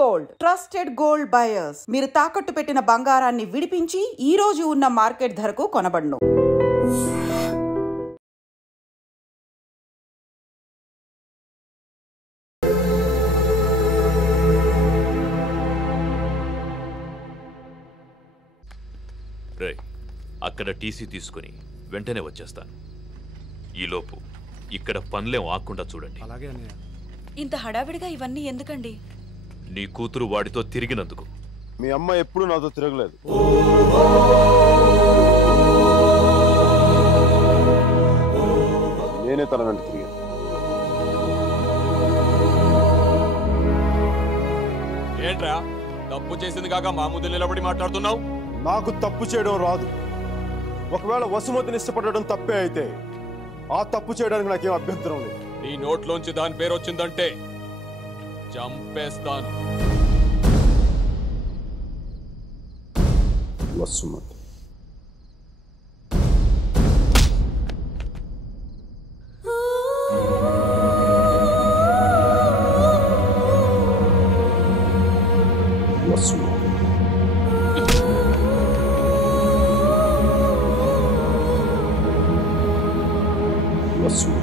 Gold trusted gold buyers. మీరు తాకట్టు పెట్టిన బంగారాన్ని విడిపించి ఈ రోజు ఉన్న మార్కెట్ ధరకు కొనబడును. అక్కడ టీసీ తీసుకుని వెంటనే వచ్చేస్తాను. ఈలోపు ఇక్కడ పనులేం ఆకుండా చూడండి. ఇంత హడావిడిగా ఇవన్నీ ఎందుకండి? నీ కూతురు వాడితో తిరిగినందుకు. మీ అమ్మ ఎప్పుడు నాతో తిరగలేదు. నేనే తన వెంట తిరిగాను. ఏంట్రా తప్పు చేసింది కాక మా ముందు నిలబడి మాట్లాడుతున్నావు? నాకు తప్పు చేయడం రాదు. ఒకవేళ వసుమతిని ఇష్టపడడం తప్పే అయితే ఆ తప్పు చేయడానికి నాకేం అభ్యంతరం లేదు. నీ నోట్లోంచి దాని పేరు వచ్చిందంటే చంపేస్తాను. వసుమతి వసుమతి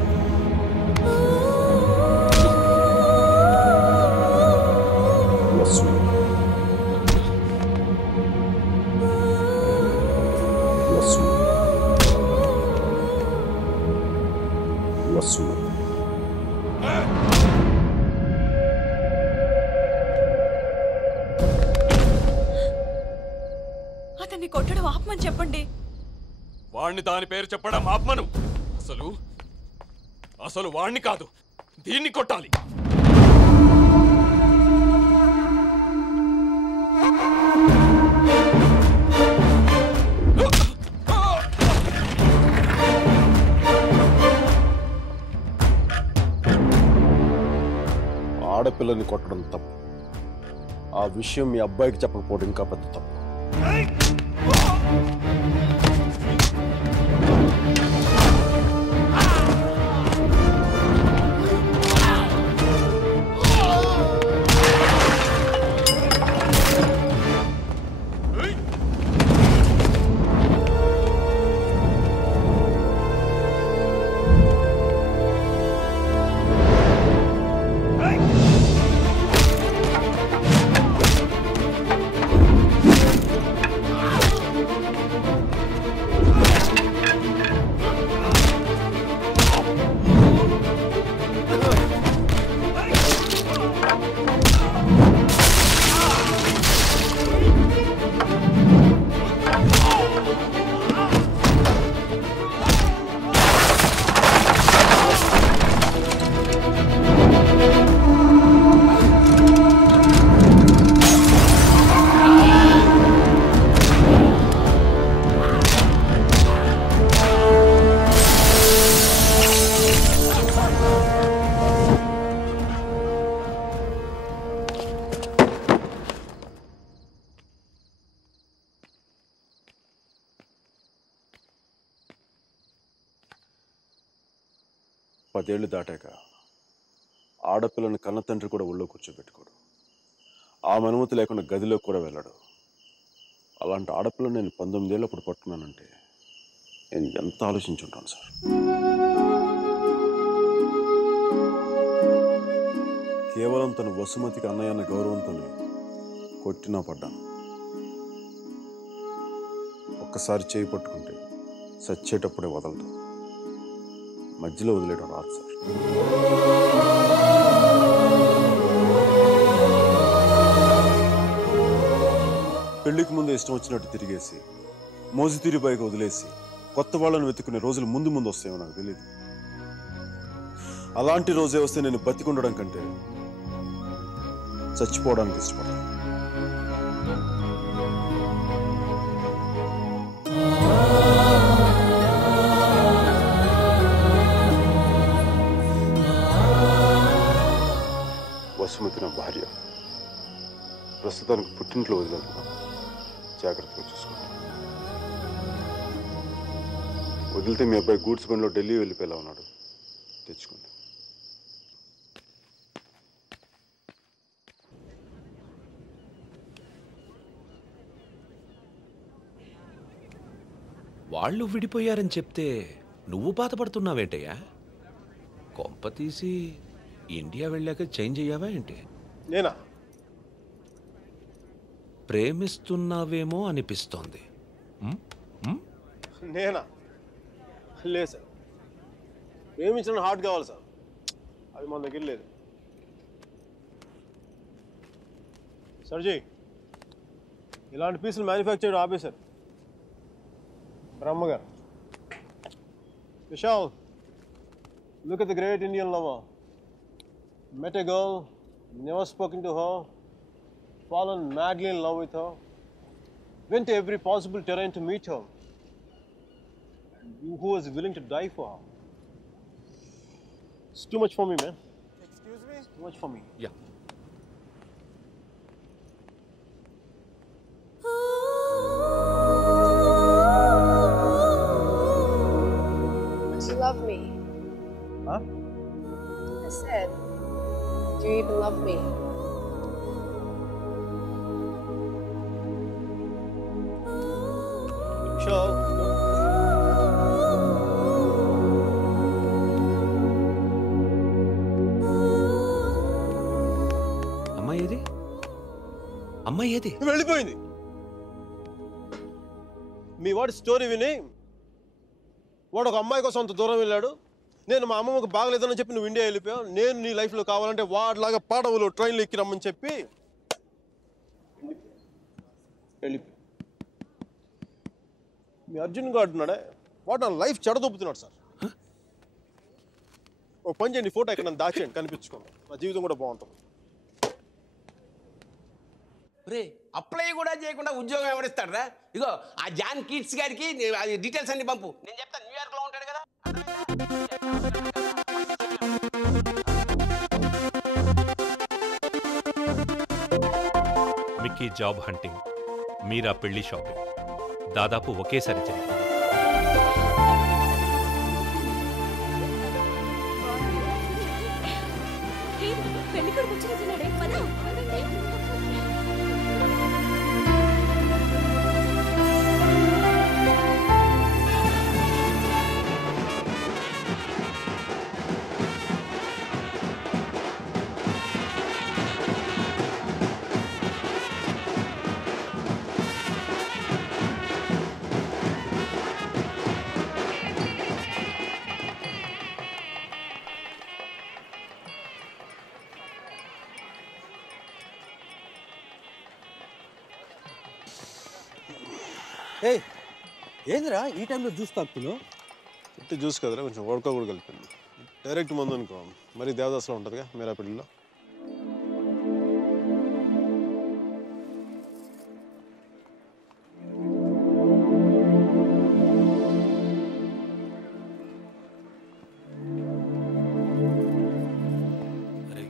అతన్ని కొట్టడం ఆపమని చెప్పండి. వాణ్ణి దాని పేరు చెప్పడం ఆపమను. అసలు వాణ్ణి కాదు, దీన్ని కొట్టాలి. ఆడపిల్లని కొట్టడం తప్పు. ఆ విషయం మీ అబ్బాయికి చెప్పకపోవడం ఇంకా పెద్ద తప్పు. పదేళ్లు దాటాక ఆడపిల్లని కన్న తండ్రి కూడా ఒళ్ళో కూర్చోబెట్టుకోడు. ఆమె అనుమతి లేకుండా గదిలో కూడా వెళ్ళడు. అలాంటి ఆడపిల్లని నేను 19 ఏళ్ళప్పుడు పట్టుకున్నానంటే నేను ఎంత ఆలోచించుంటాను సార్. కేవలం తన వసుమతికి అన్నయ్య అన్న గౌరవంతోనే కొట్టినా పడ్డాను. ఒక్కసారి చేయి పట్టుకుంటే చచ్చేటప్పుడే వదలదు. మధ్యలో వదిలేయడం రాదు సార్. పెళ్లికి ముందు ఇష్టం వచ్చినట్టు తిరిగేసి మోజు తీరి పైకి వదిలేసి కొత్త వాళ్ళను వెతుకునే రోజులు ముందు ముందు వస్తాయో నాకు తెలియదు. అలాంటి రోజే వస్తే నేను బతికుండడం కంటే చచ్చిపోవడానికి ఇష్టపడతాను. వసుమతి నా భార్య. ప్రస్తుతానికి పుట్టింట్లో వదిలేస్తున్నాను. జాగ్రత్తగా చూసుకుంటాను. వదిలితే మీ అబ్బాయి గూడ్స్ బండిలో ఢిల్లీ వెళ్ళిపోయేలా ఉన్నాడు. తెచ్చుకోండి. వాళ్ళు విడిపోయారని చెప్తే నువ్వు బాధపడుతున్నావేంటయ్యా? కొంప తీసి ఇండియా వెళ్ళాక చేంజ్ అయ్యావా ఏంటి? నేనా? ప్రేమిస్తున్నావేమో అనిపిస్తోంది. నేనా? లేదు సార్, ప్రేమించిన హార్ట్ కావాలి సార్, అది మన దగ్గర లేదు. సర్జీ, ఇలాంటి పీసులు మ్యానుఫ్యాక్చర్ ఆపేశారు బ్రహ్మగారు. Vishal, look at the great Indian lover. Met a girl, never spoken to her, fallen madly in love with her, went to every possible terrain to meet her, and you who was willing to die for her. It's too much for me, man. Excuse me? It's too much for me. Yeah. Do you love me? Huh? I said, do you even love me? Sure. అమ్మాయి ఏది? అమ్మాయి ఏది? వెళ్ళిపోయింది. మీ వాడి story విని వాడు ఒక అమ్మాయి కోసం అంత దూరం వెళ్ళాడు. నేను మా అమ్మమ్మకు బాగలేదని చెప్పి నువ్వు ఇండియా వెళ్ళిపోయావు. నేను నీ లైఫ్లో కావాలంటే వాడిలాగా పాడవులు ట్రైన్లో ఎక్కి రమ్మని చెప్పి వెళ్ళిపోయి మీ అర్జున్ గారు అంటున్నాడే, వాడు నా లైఫ్ చెడదొప్పుతున్నాడు సార్. ఓ పని చేయండి, ఫోటో ఎక్కడ నన్ను దాచేయండి, కనిపించుకోండి, నా జీవితం కూడా బాగుంటుంది. రే అప్లై కూడా చేయకుండా ఉద్యోగం ఎవరిస్తాడరా? ఇగో ఆ జాన్ కిడ్స్ గారికి అది డీటెయిల్స్ అన్ని పంపు, నేను చెప్తాను. న్యూయార్క్లో ఉంటాడు కదా. మిక్కీ జాబ్ హంటింగ్, మీరా పెళ్లి షాపింగ్ దాదాపు ఒకేసారి జరిగింది. ఏందిరా ఈ టైంలో జ్యూస్ తాగుతున్నావు? ఇంటి జ్యూస్ కదరా, కొంచెం ఓడక కూడా కలిపింది. డైరెక్ట్ మందు అనుకో, మరి దేవదాస్లో ఉంటుందిగా మీరా పెళ్ళిలో. అరే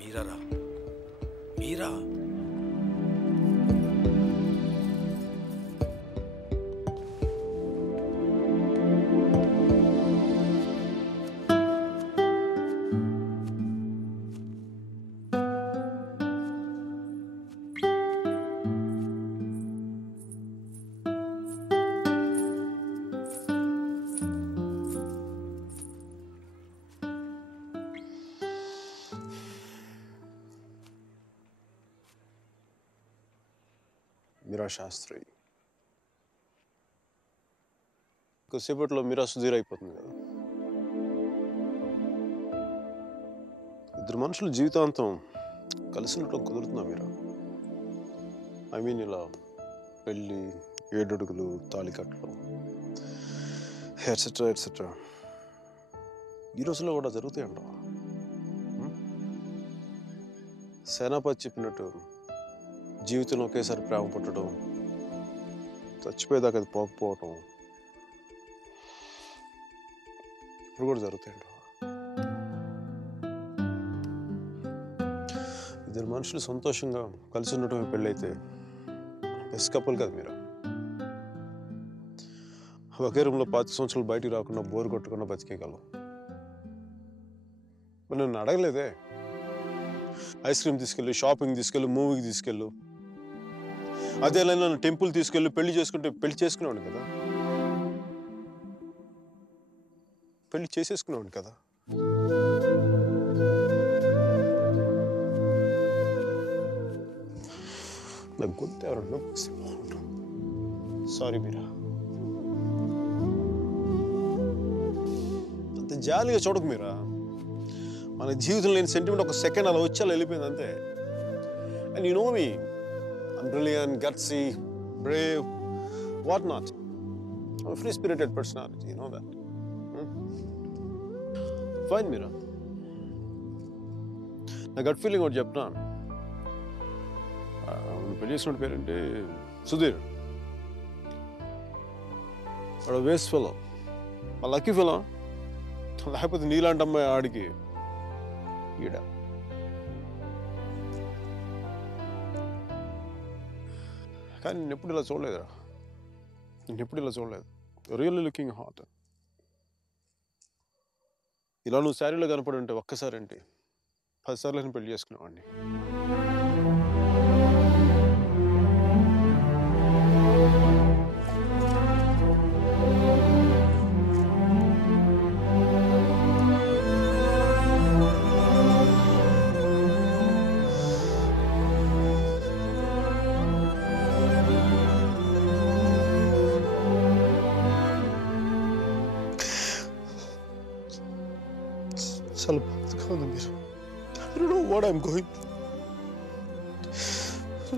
మీరా మీరా మీరా శాస్త్రి కొద్దిసేపట్లో మీరా సుధీర్ అయిపోతుంది కదా. ఇద్దరు మనుషులు జీవితాంతం కలిసి ఉండటం కుదురుతుందా మీరా? ఐ మీన్ ఇలా పెళ్ళి, 7 అడుగులు, తాళికట్లు, ఎట్సెట్రా ఎట్సెట్రా ఈ రోజుల్లో కూడా జరుగుతాయంటావా? సేనాపతి చెప్పినట్టు జీవితంలో ఒకేసారి ప్రేమ పుట్టడం, చచ్చిపోయేదాకా అది పోకపోవటం ఇప్పుడు కూడా జరుగుతాయంట. ఇద్దరు మనుషులు సంతోషంగా కలిసి ఉండటమే పెళ్ళైతే బెస్ట్ కపుల్ కదా మీరు. ఒకే రూమ్లో 5 సంవత్సరాలు బయటికి రాకుండా బోర్ కొట్టకుండా బతికేయగలం. మరి నన్ను అడగలేదే, ఐస్ క్రీమ్ తీసుకెళ్ళు, షాపింగ్ తీసుకెళ్ళు, మూవీకి తీసుకెళ్ళు, అదే నన్ను టెంపుల్ తీసుకెళ్ళి పెళ్లి చేసుకుంటే పెళ్లి చేసుకునేవాడు కదా. పెళ్లి చేసేసుకునేవాడిని కదా. నా గొంతు ఎవరన్నా సారీ మీరా. అంత జాలిగా చూడకు మీరా. మన జీవితంలో లేని సెంటిమెంట్ ఒక సెకండ్ అలా వచ్చి అలా వెళ్ళిపోయింది అంతే. And you know me, I'm brilliant, gutsy, Brave, what not. I'm a free-spirited personality, you know that. Fine, Mira. నా గట్ ఫీలింగ్ ఒకటి చెప్తాను. పెళ్లి చేసిన పేరేంటి? సుధీర్. వాడు వేస్ట్ ఫెలో, మా లక్కీ ఫెలో. లేకపోతే నీలాంటి అమ్మాయి ఆడికి ఈడ. కానీ నేను ఎప్పుడు ఇలా చూడలేదురా. నేను ఎప్పుడు ఇలా చూడలేదు. Really looking hot. ఇలా నువ్వు శారీలో కనపడి ఉంటే ఒక్కసారి ఏంటి 10 సార్లు నేను పెళ్లి చేసుకునేవాడిని. చాలా బాధగా ఉంది మీరు. I don't know what I'm going through.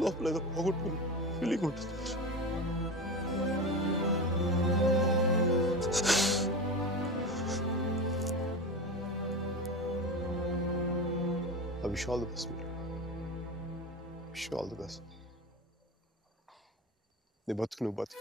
లోపల ఏదో పోగొట్టుకుని ఫీలింగ్ ఉంటుంది. I wish you all the best, Mira. Wish you all the best. నీ బతుకు నువ్వు బతుకు.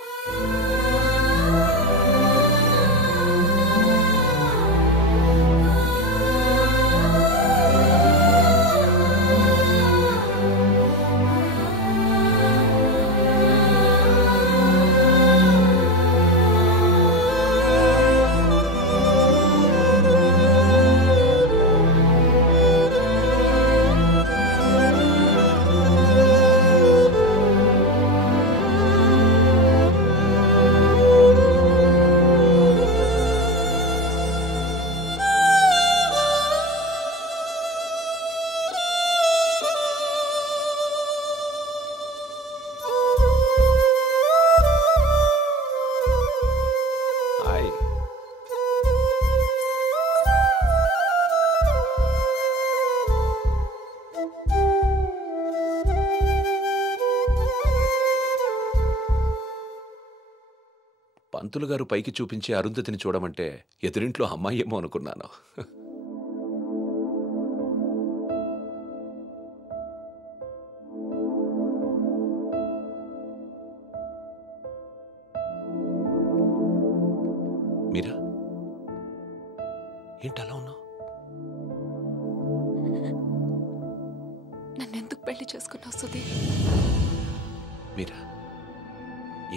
పంతులు గారు పైకి చూపించే అరుంధతిని చూడమంటే ఎదురింట్లో అమ్మాయి ఏమో అనుకున్నాను. మీరా ఏంటి అలా ఉన్నావు? నన్నెందుకు పెళ్లి చేసుకున్నావు సుధీర్? మీరా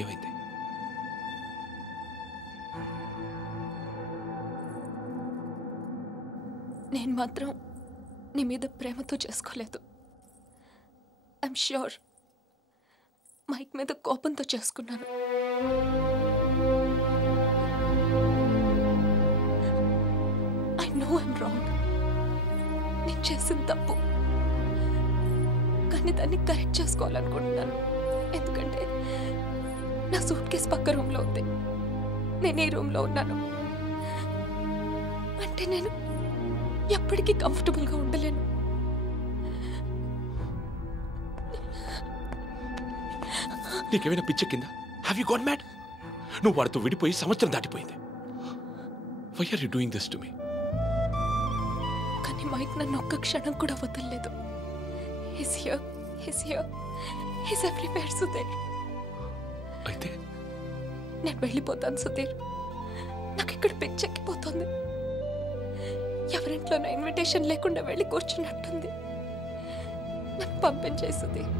ఏమైంది? నేను మాత్రం నీ మీద ప్రేమతో చేసుకోలేదు. ఐఎమ్ ష్యూర్ మైక్ మీద కోపంతో చేసుకున్నాను. I know I'm wrong. నేను చేసిన తప్పు, కానీ దాన్ని కరెక్ట్ చేసుకోవాలనుకుంటున్నాను. ఎందుకంటే నా సూట్ కేసు పక్క రూమ్లో ఉంది, నేను ఈ రూమ్లో ఉన్నాను. అంటే నేను ఎప్పటికీ కంఫర్టబుల్గా ఉండలేను. నీకేమైనా పిచ్చెక్కిందా? Have you got mad? నువ్వు వాడితో విడిపోయి సంవత్సరం దాటిపోయింది. Why are you doing this to me? కానీ మైక్ నన్ను ఒక్క క్షణం కూడా వదలలేదు. He's here. He's everywhere, Sudheer. అయితే నేను వెళ్ళిపోతాను సుధీర్. నాకు ఇక్కడ పిచ్చెక్కిపోతుంది. ఎవరింట్లోనో ఇన్విటేషన్ లేకుండా వెళ్ళి కూర్చున్నట్టుంది. నన్ను పంపించేయి సుధీర్.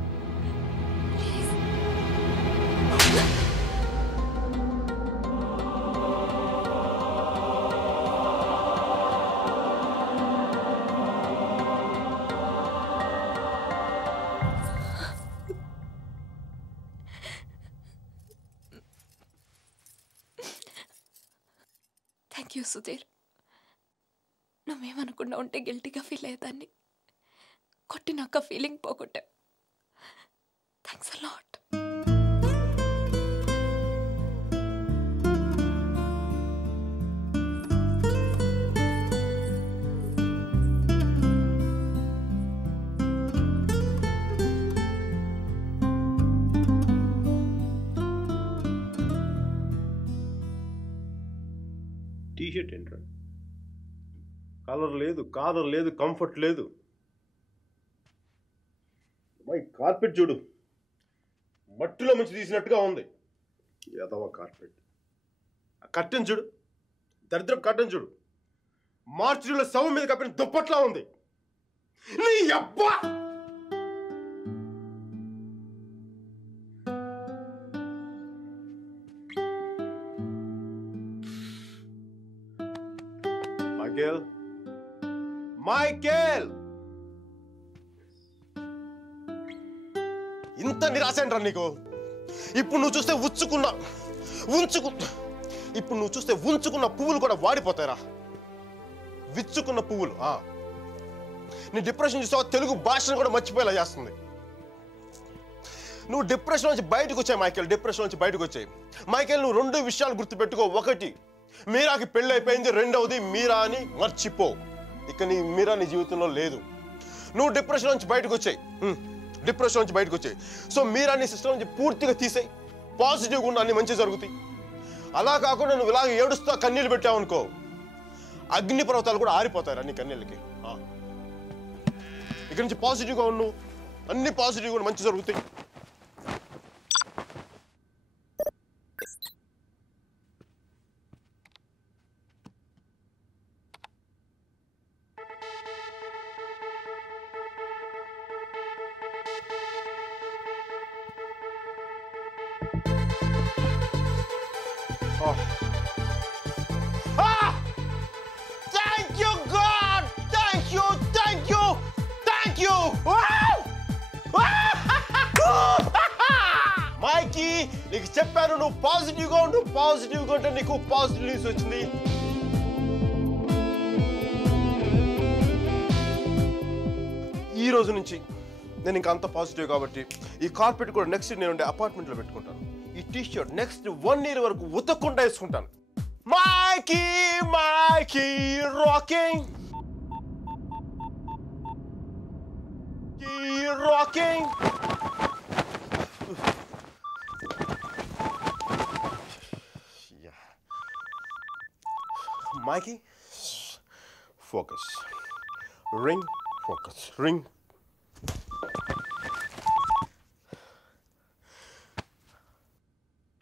Thank you Sudheer. నువ్వేమనుకుండా ఉంటే గిల్టీగా ఫీల్ అయ్యేదాన్ని. కొట్టినాక ఫీలింగ్ పోగొట్టా. Thanks a lot. టీషర్ట్ ఏంట్రా? కలర్ లేదు, కాలర్ లేదు, కంఫర్ట్ లేదు. కార్పెట్ చూడు, మట్టిలో ముంచి తీసినట్టుగా ఉంది. ఏదవ కార్పెట్. ఆ కట్టెన్ చూడు, దరిద్రం కట్టెన్ చూడు, మార్చిలో శవం మీద కప్పిన దుప్పట్లా ఉంది. నీ అబ్బా! మైకేల్, ఇంత నిరాశంట్రా నీకు? ఇప్పుడు నువ్వు చూస్తే ఉంచుకున్న పువ్వులు కూడా వాడిపోతాయిరా. విచ్చుకున్న పువ్వులు. నీ డిప్రెషన్ చూస్తావా? తెలుగు భాషను కూడా మర్చిపోయేలా చేస్తుంది. నువ్వు డిప్రెషన్ నుంచి బయటకు వచ్చాయి మైకేల్. డిప్రెషన్ నుంచి బయటకు వచ్చాయి మైకేల్. నువ్వు 2 విషయాలు గుర్తుపెట్టుకో. 1, మీరాకి పెళ్ళి అయిపోయింది. 2వది, మీరా అని మర్చిపో. ఇక మీరా నీ జీవితంలో లేదు. నువ్వు డిప్రెషన్ నుంచి బయటకు వచ్చాయి. సో మీరా నీ సిస్టమ్ నుంచి పూర్తిగా తీసేయి. పాజిటివ్గా ఉన్న అన్ని మంచి జరుగుతాయి. అలా కాకుండా నువ్వు ఇలాగ ఏడుస్తా కన్నీళ్ళు పెట్టావు అనుకో, అగ్ని పర్వతాలు కూడా ఆరిపోతాయి నీ కన్నీళ్ళకి. ఇక్కడి నుంచి పాజిటివ్గా ఉండు, అన్ని పాజిటివ్గా ఉండి మంచి జరుగుతాయి. Thank you, God! Thank you! మైకీ, నీకు చెప్పాను నువ్వు పాజిటివ్గా ఉండు. పాజిటివ్గా ఉంటే నీకు పాజిటివ్ న్యూస్ వచ్చింది. ఈ రోజు నుంచి నేను ఇంకా అంత పాజిటివ్ కాబట్టి ఈ కార్పెట్ కూడా నెక్స్ట్ నేను ఉండే అపార్ట్మెంట్లో పెట్టుకుంటాను. ఈ టీషర్ట్ నెక్స్ట్ 1 year వరకు ఉతకకుండా వేసుకుంటాను. Mikey rocking, Mikey focus, ring focus, ring.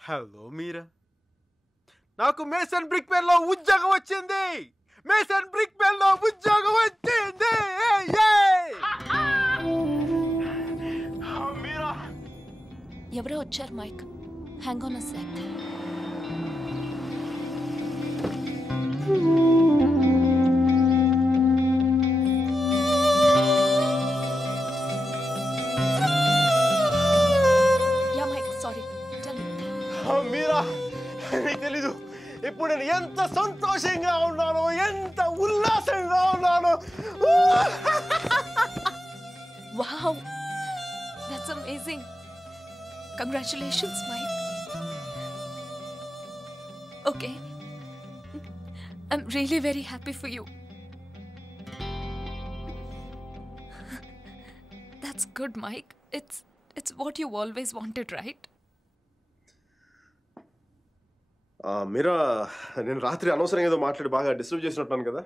Hello Mira, నాకు మేసన్ బ్రిక్ పెన్ లో ఉద్యోగం వచ్చింది. మీరా, ఎవరో వచ్చారు Mike. Hang on a sec. Yeah Mike, sorry. Tell me. Mira, నీకు తెలీదు ఇప్పుడు నేను ఎంత సంతోషంగా ఉన్నానో, ఎంత ఉల్లాసంగా ఉన్నానో. Wow, that's amazing. Congratulations, Mike. Okay, I'm really very happy for you. That's good, Mike. It's what you always wanted, right? మీరా, నేను రాత్రి అనవసరంగా ఏదో మాట్లాడి బాగా డిస్టర్బ్ చేసినట్టున్నాను కదా.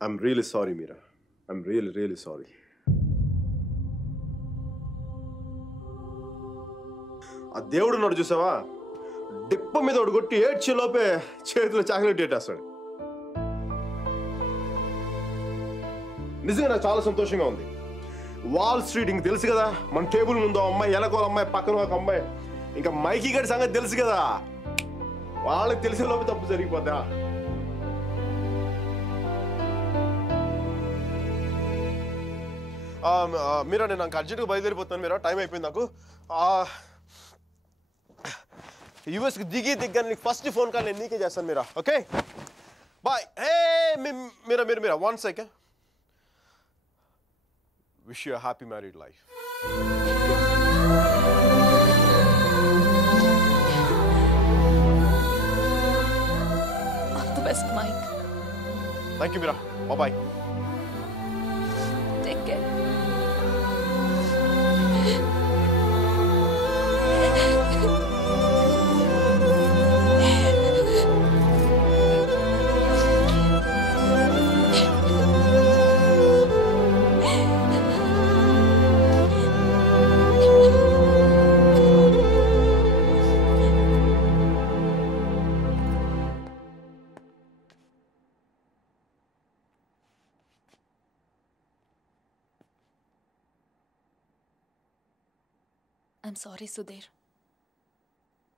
I'm really sorry Meera, I'm really sorry. ఆ దేవుడు ఉన్నాడు చూసావా, డిప్ప మీద ఒకటి కొట్టి ఏడ్చేలోపే చేతిలో చాక్లెట్ ఏటేస్తాడు. నిజంగా నాకు చాలా సంతోషంగా ఉంది. వాల్ స్ట్రీట్ ఇంక తెలుసు కదా, మన టేబుల్ ముందు అమ్మాయి, ఎలకోల అమ్మాయి, పక్కన ఒక అమ్మాయి, ఇంకా మైకీ గారి సంగతి తెలుసు కదా, వాళ్ళకి తెలిసే లోపు తప్పు జరిగిపోద్దా. మీరా, నేను నాకు అర్జెంట్గా బయలుదేరిపోతాను. మీరా, టైం అయిపోయింది నాకు. యూఎస్కి దిగ్గానే నీకు ఫస్ట్ ఫోన్ కాల్ నేను నీకే చేస్తాను Mira. Okay, Bye. Hey, Mira, 1 second. Wish you a happy married life. All the best, Mike. Thank you, Mira. Bye-bye. Take care. I'm sorry, Sudhir.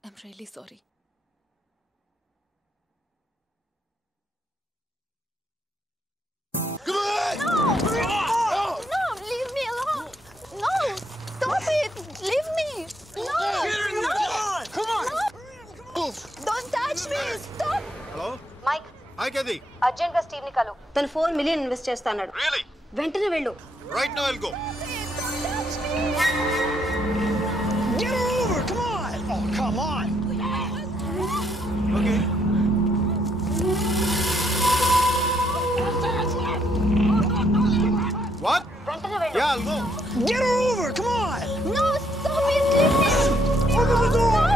I'm really sorry. Come on! No! No! Leave me alone! No! Stop it! Leave me! No! Come on! No! Don't touch me! Stop! Hello? Mike Hi, Kathy. Urgent గా Steve ని కలు తను 4 million invest చేస్తాడు. Really? వెంటనే వెళ్ళు. Right now I'll go. Get her over! Come on! Oh, come on! Okay. What? వెంటనే వెళ్ళు. Yeah, I'll go. Get her over! Come on! No, stop it! Leave me. Open the door!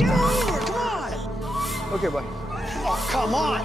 Get her over! Come on! Okay, bye. Oh, come on!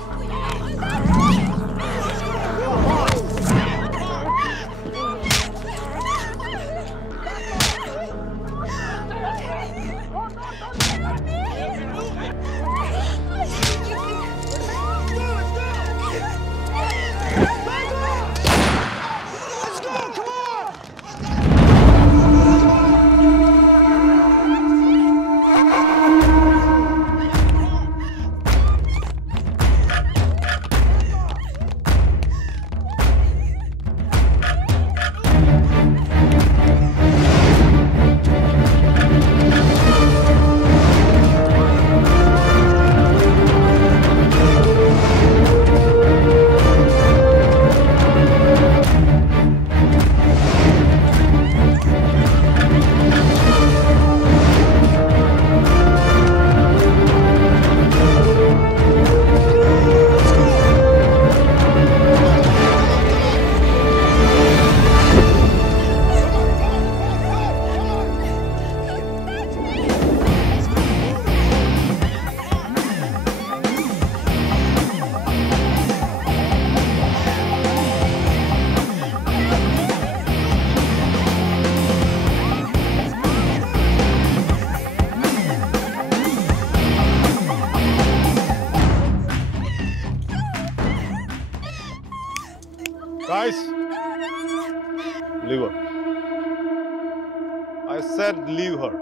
Guys, leave her. I said leave her.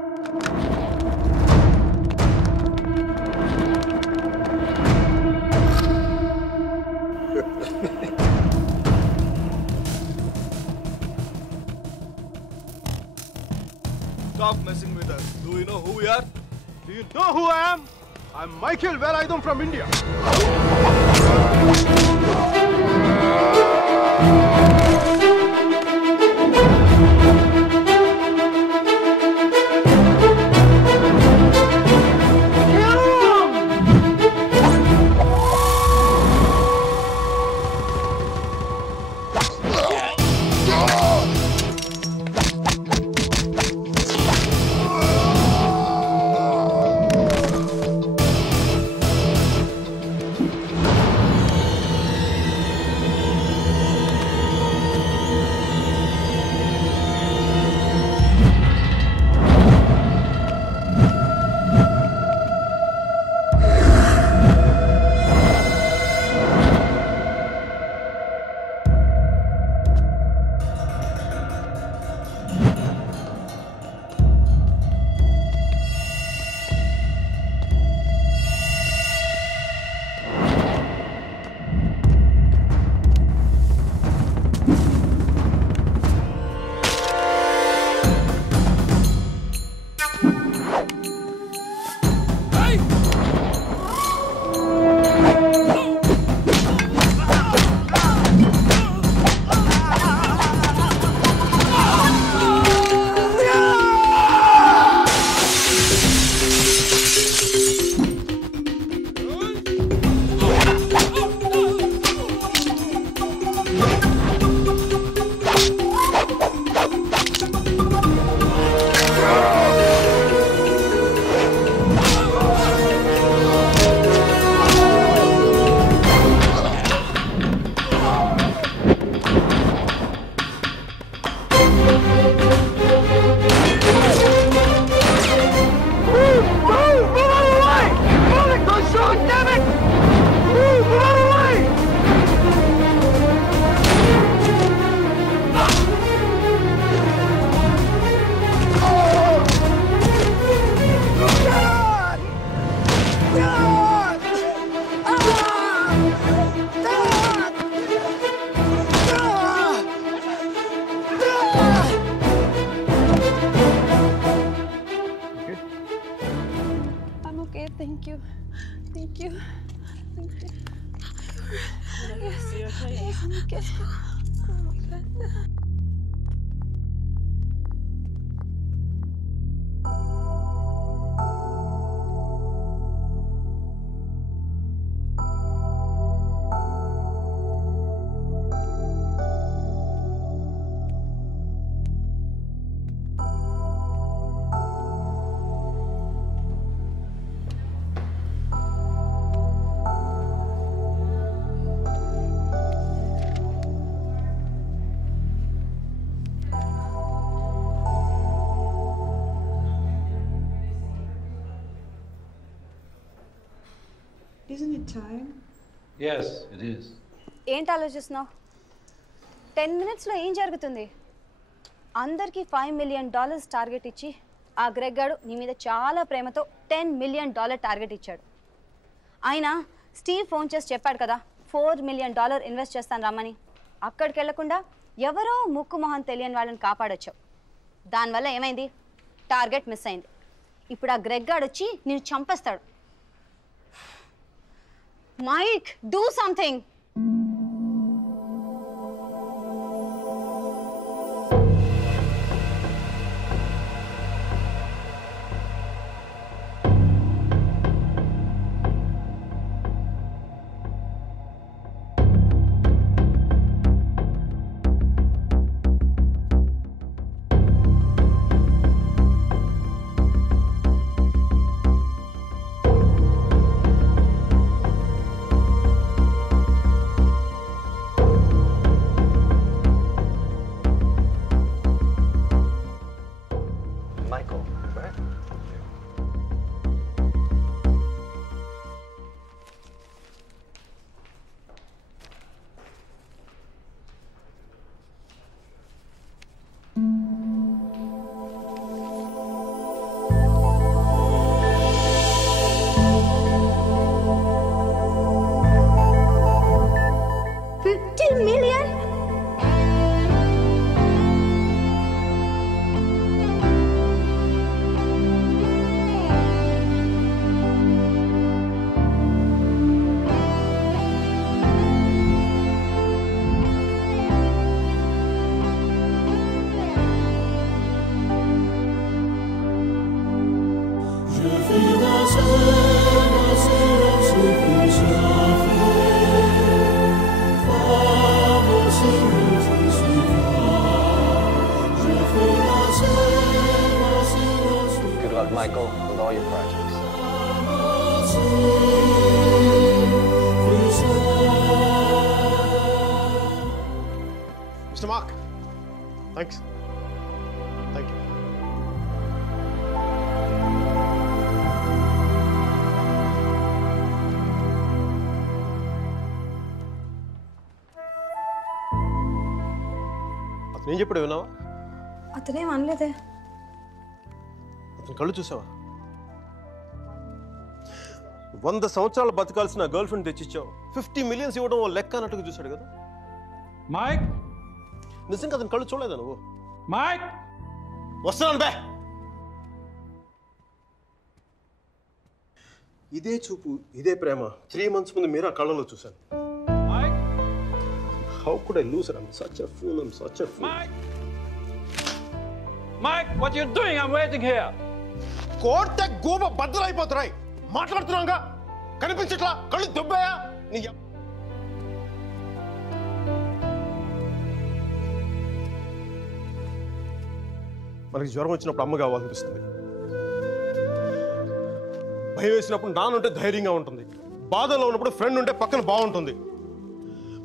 Stop messing with us. Do you know who we are? Do you know who I am? I'm Michael Velayudham from India. Isn't it time? Yes, it is. ఏంటి ఆలోచిస్తున్నావు? 10 minutesలో ఏం జరుగుతుంది? అందరికీ $5 million target ఇచ్చి ఆ Greg గాడు నీ మీద చాలా ప్రేమతో $10 million టార్గెట్ ఇచ్చాడు. ఆయన స్టీవ్ ఫోన్ చేసి చెప్పాడు కదా $4 million ఇన్వెస్ట్ చేస్తాను రమ్మని. అక్కడికి వెళ్లకుండా ఎవరో ముక్కు మొహం తెలియని వాళ్ళని కాపాడొచ్చావు. దానివల్ల ఏమైంది? టార్గెట్ మిస్ అయింది. ఇప్పుడు ఆ గ్రెగ్ గాడు వచ్చి నిన్ను చంపేస్తాడు. Mike, do something! Michael, right? $50 million? Good luck, Michael, with all your projects. Mr. Mark, thanks. Thank you. అతను ఏం చెప్పాడు విన్నావా? అతనేం అనలేదే. అతని కళ్ళు చూసావా? 100 సంవత్సరాలు బతకాల్సిన గర్ల్ ఫ్రెండ్ తెచ్చిచ్చావు. 50 million ఇవ్వడం లెక్క అన్నట్టుగా చూశాడు కదా. మైక్, నిజంగా అతని కళ్ళు చూడలేదా నువ్వు? మైక్, వస్తున్నాను బే. ఇదే చూపు, ఇదే ప్రేమ 3 months ముందు మీరు ఆ కళ్ళలో చూశాను. How could I lose her? I'm such a fool. I'm such a fool. Mike, what are you doing? I'm waiting here. కోర్టే గోబ బద్దలైపోతున్నాయి. మాట్లాడుతున్నాగా కనిపించట్లా? కళ్ళు దుబ్బాయా? మనకి జ్వరం వచ్చినప్పుడు అమ్మ కావాలనిపిస్తుంది. భయం వేసినప్పుడు నాన్నుంటే ధైర్యంగా ఉంటుంది. బాధలో ఉన్నప్పుడు ఫ్రెండ్ ఉంటే పక్కన బాగుంటుంది.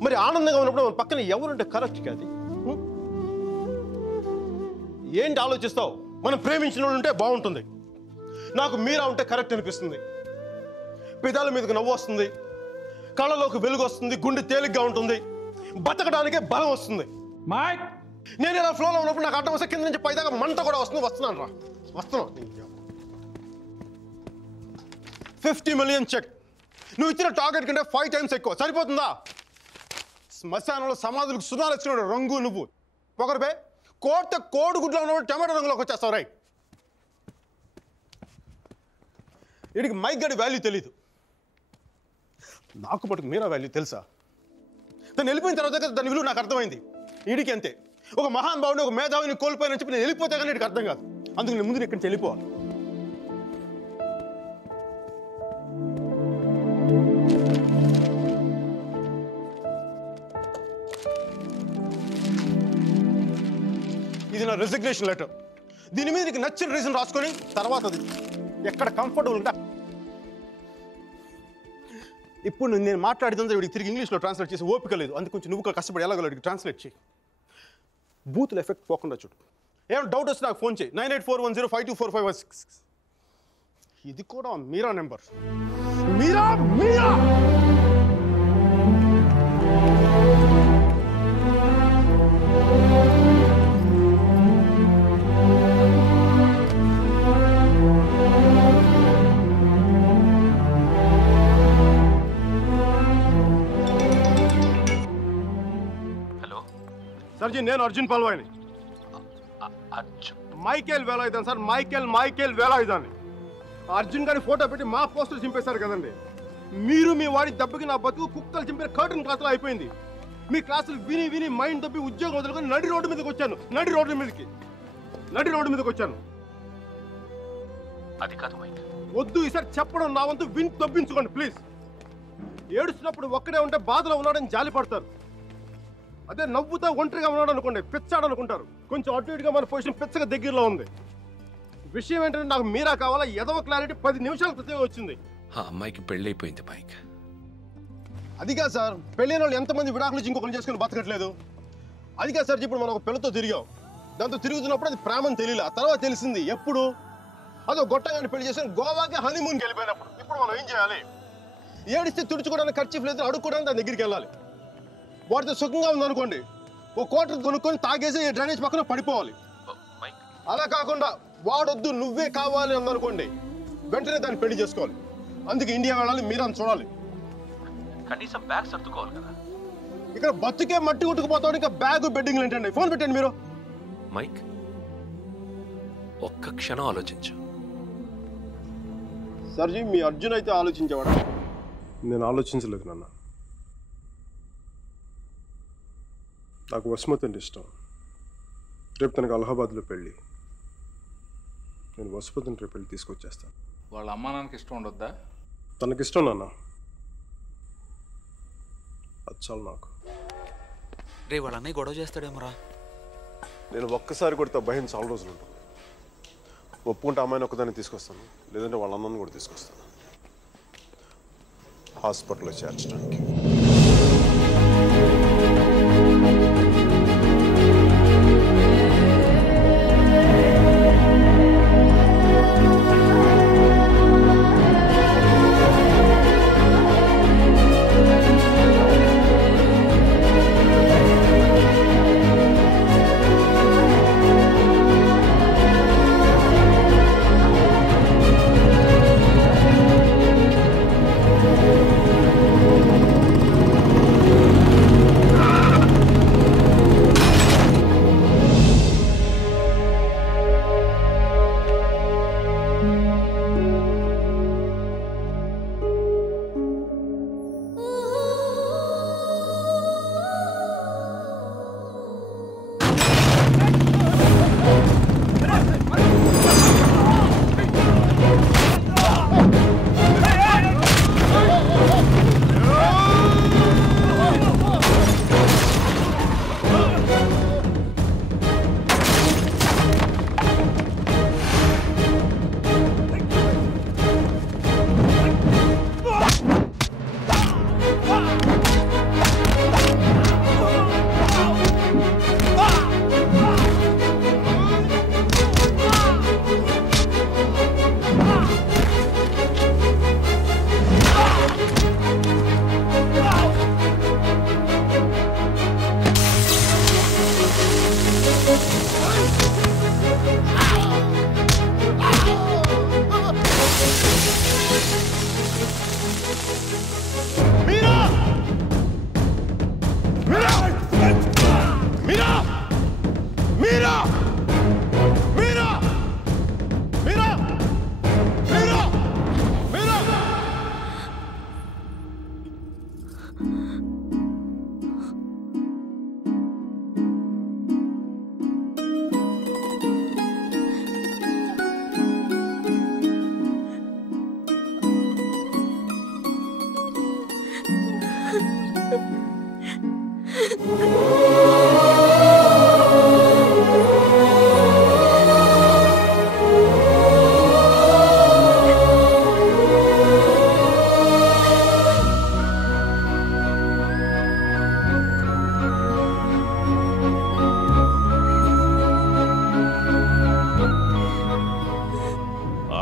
మరి ఆనందంగా ఉన్నప్పుడు మన పక్కన ఎవరుంటే కరెక్ట్ కాదు. ఏంటి ఆలోచిస్తావు? మనం ప్రేమించిన వాళ్ళు ఉంటే బాగుంటుంది. నాకు మీరా ఉంటే కరెక్ట్ అనిపిస్తుంది. పెదాల మీదకి నవ్వు వస్తుంది, కళ్ళలోకి వెలుగు వస్తుంది, గుండె తేలిగ్గా ఉంటుంది, బతకడానికే బలం వస్తుంది. నేను ఇలా ఫ్లోలో ఉన్నప్పుడు నాకు అడ్డం వస్తే కింద నుంచి పైదాకా మంట కూడా వస్తుంది. వస్తున్నాను రా, వస్తున్నాను. 50 million చెక్. నువ్వు ఇచ్చిన టార్గెట్ కంటే 5 times ఎక్కువ. సరిపోతుందా? శ్మశానంలో సమాధులకు సునాలు వచ్చినాడు రంగు నువ్వు. పొగరబే కోట కోడి గుడ్లో ఉన్నప్పుడు టమాటో రంగులోకి వచ్చేస్తావు. రై వీడికి మైక్ గడి వాల్యూ తెలీదు. నాకు పట్టుకు మీరా వాల్యూ తెలుసా? తను వెళ్ళిపోయిన తర్వాత కదా దాని విలువ నాకు అర్థమైంది. వీడికి అంతే. ఒక మహానుభావుని, ఒక మేధావిని కోల్పోయినని చెప్పి నేను వెళ్ళిపోతే కానీ వీడికి అర్థం కాదు. అందుకు నేను ముందు ఇక్కడి నుంచి వెళ్ళిపోవాలి. ఇది నా రెసిగ్నేషన్ లెటర్. దీని మీద నీకు నచ్చిన రీజన్ రాసుకొని తర్వాత అది ఎక్కడ కంఫర్టబుల్ ఉంటే ఇప్పుడు నేను మాట్లాడితే వీడికి తిరిగి ఇంగ్లీష్లో ట్రాన్స్లేట్ చేసి ఓపిక లేదు. అందుకు కొంచెం నువ్వు కష్టపడి ఎలాగలడికి ట్రాన్స్లేట్ చేయి. బూతులు ఎఫెక్ట్ పోకుండా చూడు. ఏమైనా డౌట్ వస్తే నాకు ఫోన్ చేయి. 9841052456. ఇది కూడా మీరా నెంబర్. మీరా మీరా సర్జీ, నేను అర్జున్ పల్వాయిని. మైకేల్ వేలాయుధాన్ సార్, మైకేల్ వేలాయుధాన్ని. అర్జున్ గారి ఫోటో పెట్టి మా పోస్టర్ చింపేశారు కదండి. మీరు మీ వాడి దెబ్బకి నా బతుకు కుక్కలు చింపిన కర్టన్ క్లాసులో అయిపోయింది. మీ క్లాసులు విని విని మైండ్ దబ్బి ఉద్యోగం వదులుకొని నడి రోడ్డు మీదకి వచ్చాను. నడి రోడ్డు మీదకి వచ్చాను. అది కాదు మైక్. వద్దు, ఈసారి చెప్పడం నా వంతు విని తప్పించుకోండి ప్లీజ్. ఏడుస్తున్నప్పుడు ఒక్కడే ఉంటే బాధలో ఉన్నాడని జాలి పడతారు. అదే నవ్వుతా ఒంటరిగా ఉన్నాడు అనుకోండి పిచ్చాడు అనుకుంటారు. కొంచెం అటు ఇటుగా మన పొజిషన్ పిచ్చగా దగ్గరలో ఉంది. విషయం ఏంటంటే నాకు మీరా కావాలా? ఎదవ క్లారిటీ 10 నిమిషాల క్రితం వచ్చింది. ఆ అమ్మాయికి పెళ్ళైపోయింది మైక్. అదిగా సార్, పెళ్ళైన వాళ్ళు ఎంతమంది విడాకులు ఇచ్చి ఇంకొకరు చేసుకుని బతకట్లేదు. అదిగా సార్, ఇప్పుడు మనం ఒక పిల్లతో తిరిగాం. దాంతో తిరుగుతున్నప్పుడు అది ప్రేమని తెలియలే. ఆ తర్వాత తెలిసింది. ఎప్పుడు? అదో గొట్టగాని పెళ్లి చేసుకుని గోవాకి హనీమూన్కి వెళ్ళిపోయినప్పుడు. ఇప్పుడు మనం ఏం చేయాలి? ఏడిస్తే తుడుచుకోవడానికి ఖర్చు లేదు, అడుక్కోవడానికి దాని దగ్గరికి వెళ్ళాలి. వాడితో సుఖంగా ఉందనుకోండి, ఓ కోటర్ కొనుక్కొని తాగేసి డ్రైనేజ్ పక్కన పడిపోవాలి. అలా కాకుండా వాడొద్దు నువ్వే కావాలి అందనుకోండి, వెంటనే దాన్ని పెళ్లి చేసుకోవాలి. అందుకే ఇండియా వెళ్ళాలి, మీరని చూడాలి. కనీసం బ్యాగ్ సర్దుకోవాలి కదా. ఇక్కడ బతుకే మట్టి కొట్టుకుపోతాడు, ఇంకా బ్యాగ్ బెడ్డింగ్లు ఏంటండి? ఫోన్ పెట్టండి మీరు. మైక్, ఒక్క క్షణం ఆలోచించు. సర్జీ, మీ అర్జున్ అయితే ఆలోచించేవాడు. నేను ఆలోచించలేదు నాన్న. నాకు వసుమతి అంటే ఇష్టం. రేపు తనకు అలహాబాద్లో పెళ్ళి. నేను వసుమతిని రేపు పెళ్ళి తీసుకొచ్చేస్తాను. వాళ్ళ అమ్మా నాన్నకి ఇష్టం ఉండొద్దా? తనకిష్టం నాన్న, అది చాలు నాకు. రే వాళ్ళ అన్నయ్య గొడవ చేస్తాడేమోరా. నేను ఒక్కసారి కొడితే భయం చాలా రోజులు ఉంటుంది. ఒప్పుకుంటే అమ్మాయిని ఒక్కదాన్ని తీసుకొస్తాను, లేదంటే వాళ్ళ అన్నని కూడా తీసుకొస్తాను హాస్పిటల్లో చేర్చడానికి.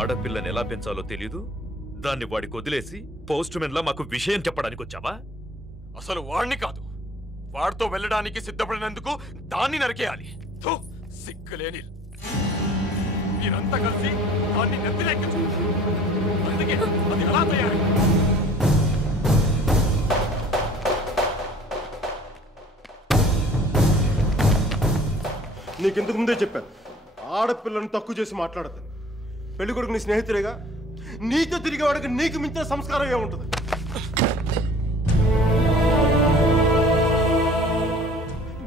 ఆడపిల్లని ఎలా పెంచాలో తెలీదు, దాన్ని వాడికి వదిలేసి పోస్ట్ మెన్ లా మాకు విషయం చెప్పడానికి వచ్చావా? అసలు వాడిని కాదు, వాడితో వెళ్ళడానికి సిద్ధపడినందుకు దాన్ని నరికేయాలి. సిగ్గులేని మీరంతా కలిసి దాన్ని నెత్తిలెక్కించు. అందుకే అది ఎలా తయారు? నీకెందుకు ముందే చెప్పాను, ఆడపిల్లను తక్కువ చేసి మాట్లాడద్దు. పెళ్లి కొడుకు నీ స్నేహితుడేగా, నీతో తిరిగే వాడికి నీకు మించిన సంస్కారం ఏముంటుంది?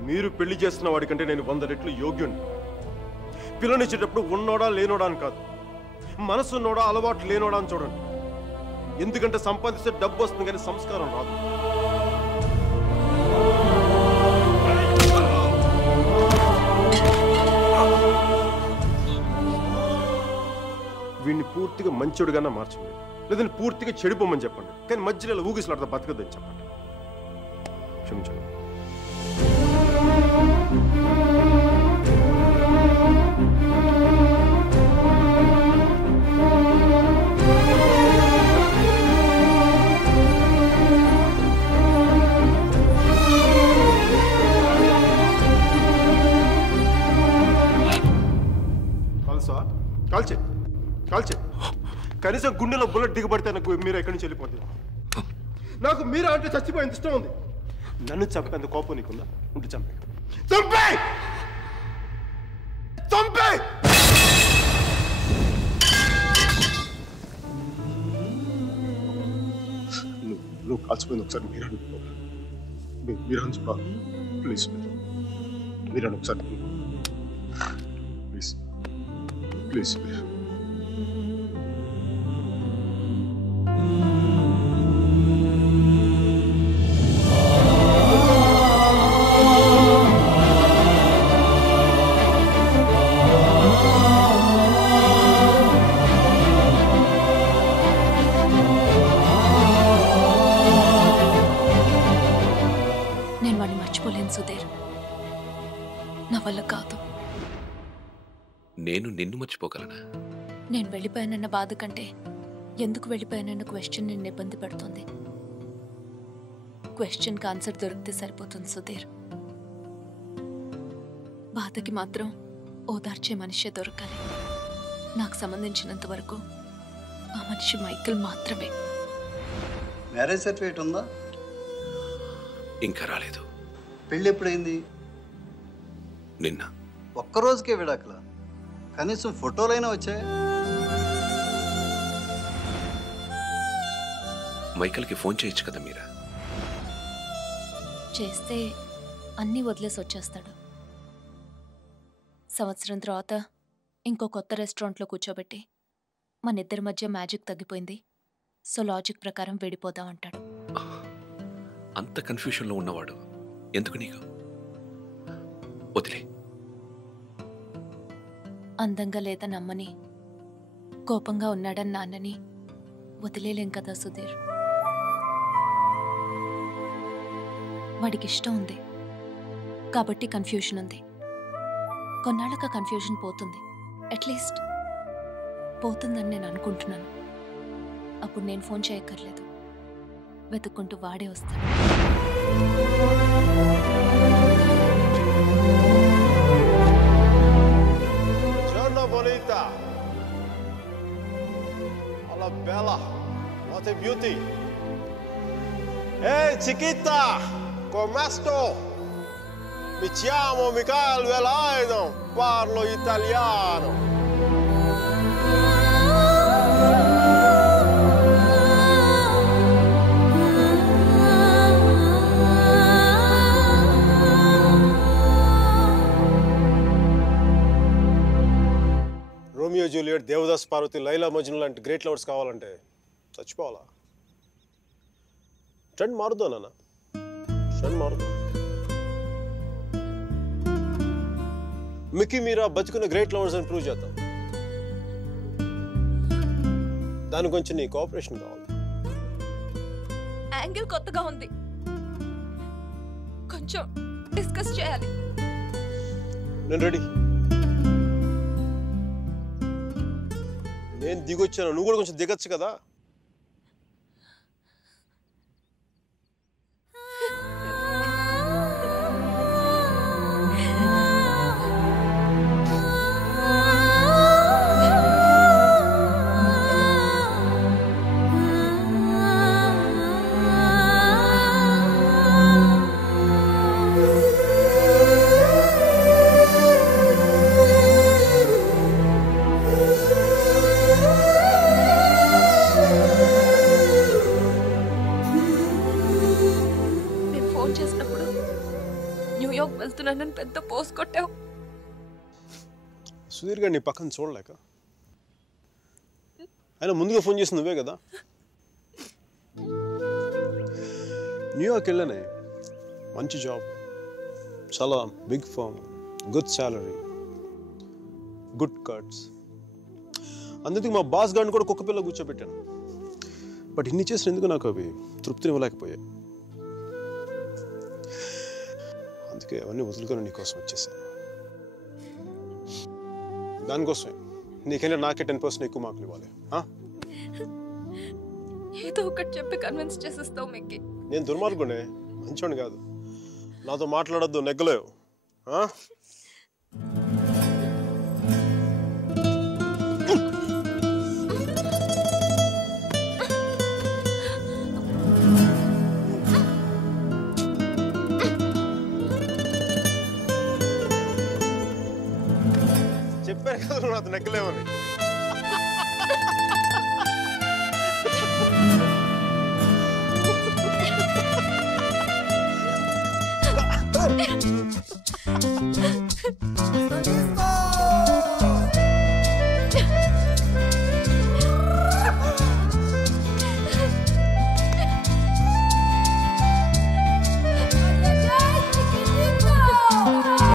మీరు పెళ్లి చేస్తున్న వాడికంటే నేను 100 రెట్లు యోగ్యుణ్ణి. పిల్లనిచ్చేటప్పుడు ఉన్నోడా లేనోడా అని కాదు, మనసున్నోడా అలవాటు లేనోడా అని చూడండి. ఎందుకంటే సంపాదిస్తే డబ్బు వస్తుంది కానీ సంస్కారం రాదు. వీడిని పూర్తిగా మంచోడుగానే మార్చండి, లేదంటే పూర్తిగా చెడిపోమని చెప్పండి. కానీ మధ్యలో ఊగిసలాడతా బతకద్దని చెప్పండి. క్షమించండి. కాల్సా? కాల్చే కాల్చే. కనీసం గుండెలో బుల్లెట్ దిగబడితే నాకు మీరు ఎక్కడి నుంచి వెళ్ళిపోతుంది. నాకు మీరు అంటే చచ్చిపోయేంత ఇష్టం ఉంది. నన్ను చంపేంత కోపం నీకుందా? ఉంటే చంపే చంపే చంపే. నువ్వు కాల్చిపోయింది ఒకసారి మీరు అని చెప్పాలి. ప్లీజ్ మీరు అని ఒకసారి ప్లీజ్ ప్లీజ్ ప్లీజ్. నేను వాడిని మర్చిపోలేను సుధీర్, నా వల్ల కాదు. నేను నిన్ను మర్చిపోగలనా? నేను వెళ్ళిపోయానన్న బాధ కంటే ఎందుకు వెళ్ళిపోయానన్న క్వశ్చన్ నిన్ను ఇబ్బంది పెడుతుంది. క్వశ్చన్కి ఆన్సర్ దొరికితే సరిపోతుంది సుధీర్. బాధకి మాత్రం ఓదార్చే మనిషే దొరకాలి. నాకు సంబంధించినంత వరకు ఆ మనిషి మైకిల్ మాత్రమే. మ్యారేజ్ సర్టిఫికేట్ ఉందా? ఇంకా రాలేదు. పెళ్ళి ఎప్పుడైంది? నిన్న. ఒక్కరోజుకే విడాకులా? కనీసం ఫోటోలైనా వచ్చాయి? మైకల్కి ఫోన్ చేయొచ్చు కదా మీరా? చేస్తే అన్నీ వదిలేసి వచ్చేస్తాడు. సంవత్సరం తర్వాత ఇంకో కొత్త రెస్టారెంట్లో కూర్చోబెట్టి మన ఇద్దరి మధ్య మ్యాజిక్ తగ్గిపోయింది, సో లాజిక్ ప్రకారం విడిపోదాం అంటాడు. అంత కన్ఫ్యూషన్లో ఉన్నవాడు ఎందుకు నీకు? వదిలే. అందంగా లేదని అమ్మని, కోపంగా ఉన్నాడని నాన్నని వదిలేలేం కదా సుధీర్. వాడికి ఇష్టం ఉంది కాబట్టి కన్ఫ్యూషన్ ఉంది. కొన్నాళ్ళక కన్ఫ్యూషన్ పోతుంది, అట్లీస్ట్ పోతుందని నేను అనుకుంటున్నాను. అప్పుడు నేను ఫోన్ చేయక్కర్లేదు, వెతుక్కుంటూ వాడే వస్తాడు. Giorno bonita. Alla bella. What a beauty. Ehi chiquita, come sto? Mi chiamo Michael Velaino, parlo italiano. Romeo Juliet, Devdas Parvati, Laila Majnu లాంటి గ్రేట్ లవర్స్ కావాలంటే చచ్చిపోవాలా? ట్రెండ్ మారుద్దా నాన్న, ట్రెండ్ మారుద్దాం. మిక్కీ మీరా బతుకున్న గ్రేట్ లవర్స్ అని ప్రూవ్ చేద్దాం. దాని గురించి నీ కోఆపరేషన్ కావాలి. యాంగిల్ కొత్తగా ఉంది, కొంచెం డిస్కస్ చేయాలి. నేను రెడీ. నేను దిగొచ్చాను, నువ్వు కూడా కొంచెం దిగచ్చు కదా. న్యూయార్క్ వెళ్తున్నానని పెద్ద పోస్ట్ కొట్టావు. సుధీర్ గారు నీ పక్కన చూడలేక ఆయన ముందుగా ఫోన్ చేసి నువ్వే కదా. న్యూయార్క్ వెళ్ళానే, మంచి జాబ్, చాలా big firm, good salary, good cuts. అందుకే మా బాస్ గారిని కూడా కుక్క పిల్ల కూర్చోబెట్టాను. బట్ ఇన్ని చేసిన ఎందుకు నాకు అవి తృప్తిని ఇవ్వలేకపోయాయి. అందుకే అవన్నీ వదులుకొని నీకోసం వచ్చేసాను. దానికోసమే నీకైనా నాకే 10% ఎక్కువ మార్కులు ఇవ్వాలి. ఏదో ఒకటి చెప్పి కన్విన్స్ చేసేస్తావు మిక్కీ. నేను దుర్మార్గునే, మంచోని కాదు. నాతో మాట్లాడొద్దు, నెగ్గలేవు. చెప్పాను కదా నువ్వు నాతో నెగ్గలేవని.